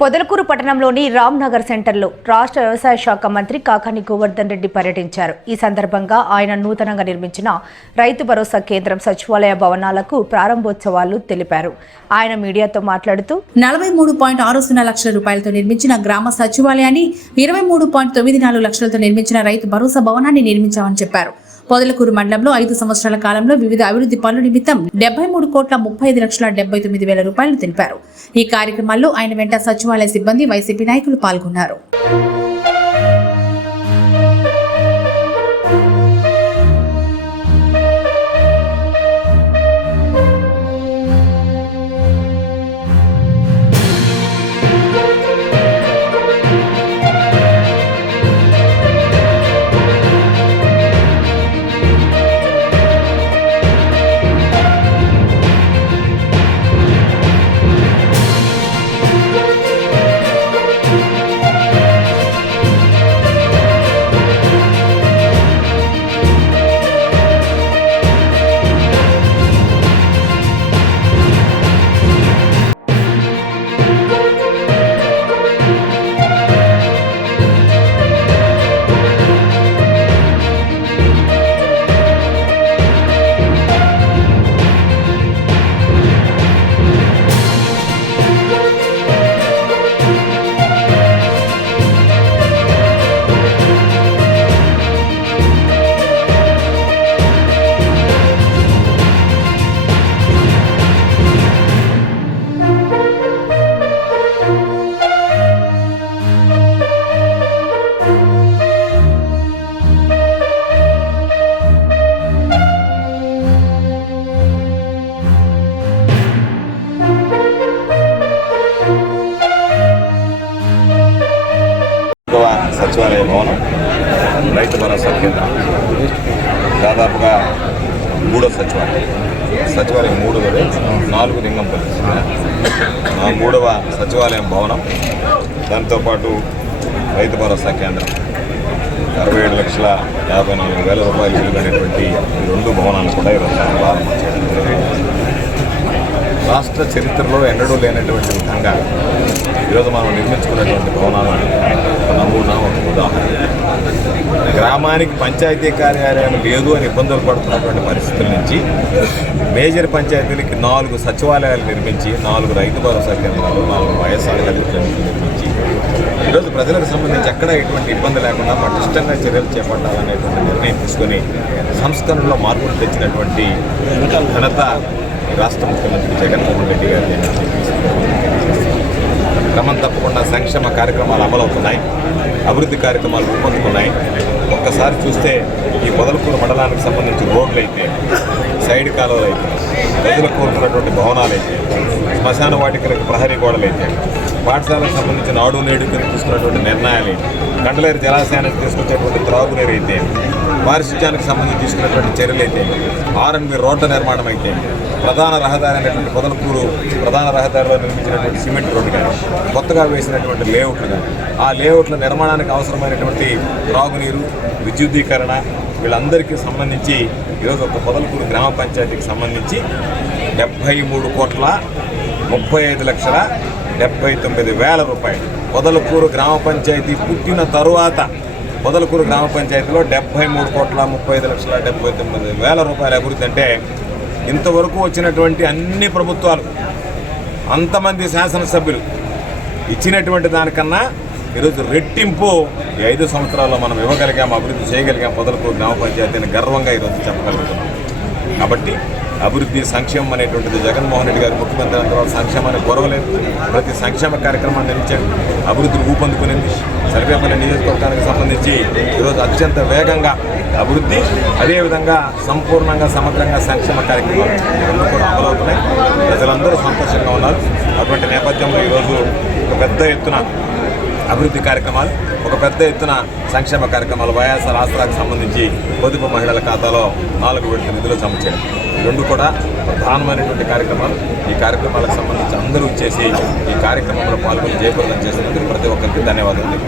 పొదలకూరు పట్టణంలోని రామ్నగర్ సెంటర్లో రాష్ట్ర వ్యవసాయ శాఖ మంత్రి కాకాని గోవర్ధన్ రెడ్డి పర్యటించారు. ఈ సందర్భంగా ఆయన నూతనంగా నిర్మించిన రైతు భరోసా కేంద్రం సచివాలయ భవనాలకు ప్రారంభోత్సవాలు తెలిపారు. ఆయన మీడియాతో మాట్లాడుతూ నలభై మూడు పాయింట్ ఆరు సున్నా లక్షల రూపాయలతో నిర్మించిన గ్రామ సచివాలయాన్ని ఇరవై మూడు పాయింట్ తొమ్మిది నాలుగు లక్షలతో నిర్మించిన రైతు భరోసా భవనాన్ని నిర్మించామని చెప్పారు. పొదలకూరు మండలంలో ఐదు సంవత్సరాల కాలంలో వివిధ అభివృద్ధి పనుల నిమిత్తం డెబ్బై మూడు కోట్ల ముప్పై ఐదు లక్షల డెబ్బై తొమ్మిది వేల రూపాయలు తెలిపారు. ఈ కార్యక్రమాల్లో ఆయన వెంట సచివాలయ సిబ్బంది వైసీపీ నాయకులు పాల్గొన్నారు. సచివాలయ భవనం రైతు భరోసా కేంద్రం. దాదాపుగా మూడో సచివాలయం. సచివాలయం మూడు నాలుగు నాలుగు లింగంపల్లి ఆ మూడవ సచివాలయం భవనం దాంతోపాటు రైతు భరోసా కేంద్రం. అరవై ఏడు లక్షల యాభై నాలుగు వేల రూపాయలు విలువైనటువంటి రెండు భవనాలు కూడా ఈరోజు ప్రారంభం చేయడం జరిగింది. రాష్ట్ర చరిత్రలో ఎన్నడూ లేనటువంటి విధంగా ఈరోజు మనం నిర్మించుకున్నటువంటి భవనాలు నమూనా ఒక ఉదాహరణ. గ్రామానికి పంచాయతీ కార్యాలయం లేదు అని ఇబ్బందులు పడుతున్నటువంటి పరిస్థితుల నుంచి మేజర్ పంచాయతీలకి నాలుగు సచివాలయాలు నిర్మించి నాలుగు రైతు భరోసా కేంద్రాలు నాలుగు వైఎస్ఆర్ నిర్మించి ఈరోజు ప్రజలకు సంబంధించి ఎక్కడ ఎటువంటి ఇబ్బంది లేకుండా పటిష్టంగా చర్యలు చేపట్టాలనేటువంటి నిర్ణయం తీసుకొని సంస్కరణలో మార్పులు తెచ్చినటువంటి ఘనత రాష్ట్ర ముఖ్యమంత్రి జగన్మోహన్ రెడ్డి గారి క్రమం తప్పకుండా సంక్షేమ కార్యక్రమాలు అమలవుతున్నాయి. అభివృద్ధి కార్యక్రమాలు రూపొందుకున్నాయి ఒక్కసారి చూస్తే ఈ మొదలకూరు మండలానికి సంబంధించి రోడ్లు అయితే సైడ్ కాలువలు అయితే ప్రజలు కోరుకున్నటువంటి భవనాలు అయితే శ్మశాన వాటికలకు ప్రహరీ గోడలు అయితే పాఠశాలకు సంబంధించిన ఆడు నేడు కింద తీసుకున్నటువంటి నిర్ణయాలు అయితే కండలేరు జలాశయానికి తీసుకొచ్చేటువంటి త్రాగునీరు అయితే పారిశుధ్యానికి సంబంధించి తీసుకున్నటువంటి చర్యలు అయితే ఆర్ఎన్బి రోడ్ల నిర్మాణం అయితే ప్రధాన రహదారి అనేటువంటి పొదలకూరు ప్రధాన రహదారిలో నిర్మించినటువంటి సిమెంట్ రోడ్డు కానీ కొత్తగా వేసినటువంటి లేఅవుట్లు కానీ ఆ లేఅవుట్ల నిర్మాణానికి అవసరమైనటువంటి త్రాగునీరు విద్యుద్దీకరణ వీళ్ళందరికీ సంబంధించి ఈరోజు ఒక పొదలకూరు గ్రామ పంచాయతీకి సంబంధించి డెబ్భై మూడు కోట్ల ముప్పై ఐదు లక్షల డెబ్బై తొమ్మిది వేల రూపాయలు. పొదలకూరు గ్రామ పంచాయతీ పుట్టిన తరువాత పొదలకూరు గ్రామ పంచాయతీలో డెబ్బై మూడు కోట్ల ముప్పై ఐదు లక్షల డెబ్బై తొమ్మిది వేల రూపాయల అభివృద్ధి అంటే ఇంతవరకు వచ్చినటువంటి అన్ని ప్రభుత్వాలు అంతమంది శాసనసభ్యులు ఇచ్చినటువంటి దానికన్నా ఈరోజు రెట్టింపు ఈ ఐదు సంవత్సరాల్లో మనం ఇవ్వగలిగాం అభివృద్ధి చేయగలిగాం పొదలకు గ్రామ పంచాయతీని గర్వంగా ఈరోజు చెప్పగలుగుతున్నాం. కాబట్టి అభివృద్ధి సంక్షేమం అనేటువంటిది జగన్మోహన్ రెడ్డి గారు ముఖ్యమంత్రి అయిన తర్వాత సంక్షేమానికి గొడవలేదు ప్రతి సంక్షేమ కార్యక్రమాన్ని నిలిచాడు అభివృద్ధి ఊపందుకునింది. సర్వేపల్లి నియోజకవర్గానికి సంబంధించి ఈరోజు అత్యంత వేగంగా అభివృద్ధి అదేవిధంగా సంపూర్ణంగా సమగ్రంగా సంక్షేమ కార్యక్రమాలు. రెండు కూడా అమలవుతున్నాయి ప్రజలందరూ సంతోషంగా ఉన్నారు. అటువంటి నేపథ్యంలో ఈరోజు ఒక పెద్ద ఎత్తున అభివృద్ధి కార్యక్రమాలు ఒక పెద్ద ఎత్తున సంక్షేమ కార్యక్రమాలు వైఎస్ఆర్ ఆసరాకు సంబంధించి పొదుపు మహిళల ఖాతాలో నాలుగు విడత నిధులు జమ చేయడం. రెండు కూడా ప్రధానమైనటువంటి కార్యక్రమాలు. ఈ కార్యక్రమాలకు సంబంధించి అందరూ చేసి ఈ కార్యక్రమంలో పాల్గొని జయప్రదం చేసినందుకు ప్రతి ఒక్కరికి ధన్యవాదాలు.